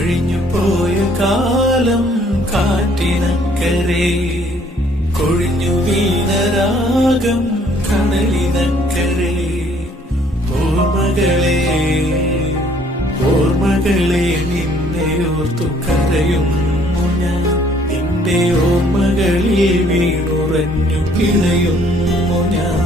കഴിഞ്ഞു പോയ കാലം കാറ്റിനക്കരെ, കൊഴിഞ്ഞു വീണരാഗം കടലിനക്കരെ. ഓർമ്മകളെ ഓർമ്മകളെ നിന്നെ ഓർത്തു കരയുന്നു ഞാൻ. നിന്റെ ഓർമ്മകളിൽ വീണുറഞ്ഞു പിഴയുന്നു ഞാൻ.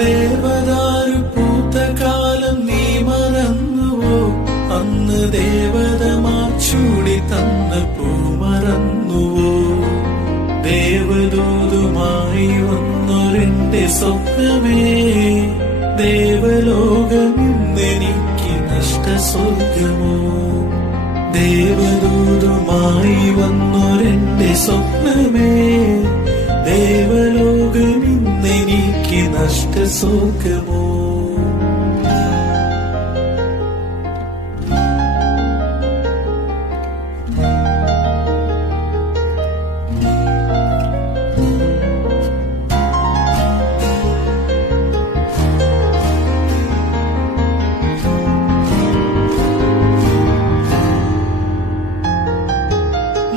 ദേവദാരു പൂത്ത കാലം നീ മറന്നുവോ? അന്ന് ദേവതമാർ ചൂടി തന്ന പൂ മറന്നുവോ? ദേവദൂതുമായി വന്നൊരെന്റെ സ്വപ്നമേ, ദേവലോകം ഇന്നെനിക്ക് നഷ്ടസ്വർഗമോ? ദേവദൂതുമായി വന്നൊരെന്റെ സ്വപ്നമേ, ദേവലോകം ഇന്നെനിക്ക് നഷ്ടസ്വർഗമോ?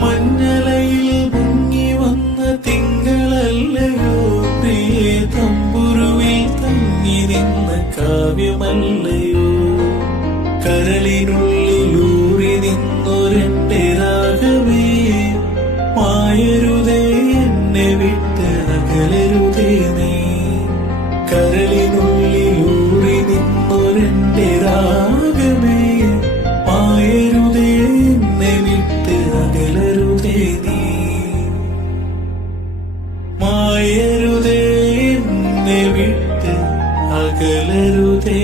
മഞ്ഞലയിൽ മുങ്ങി വന്ന തിങ്കളല്ലയോ പ്രിയേ, തമ്പുരുവിൽ തങ്ങി നിന്ന കാവ്യമല്ലയോ? കരളിനുള്ളിലൂറി നിന്നൊരെന്റെ രാഗമേ, മായരുതേ എന്നെ വിട്ട് അകലരുതേ നീ. കരളിനുള്ളിലൂറി നിന്നൊരെന്റെ രാഗമേ, മായരുതേ എന്നെ വിട്ട് അകലരുതേ നീ. മായരുതേ എന്നെ വിട്ട് അകലരുതേ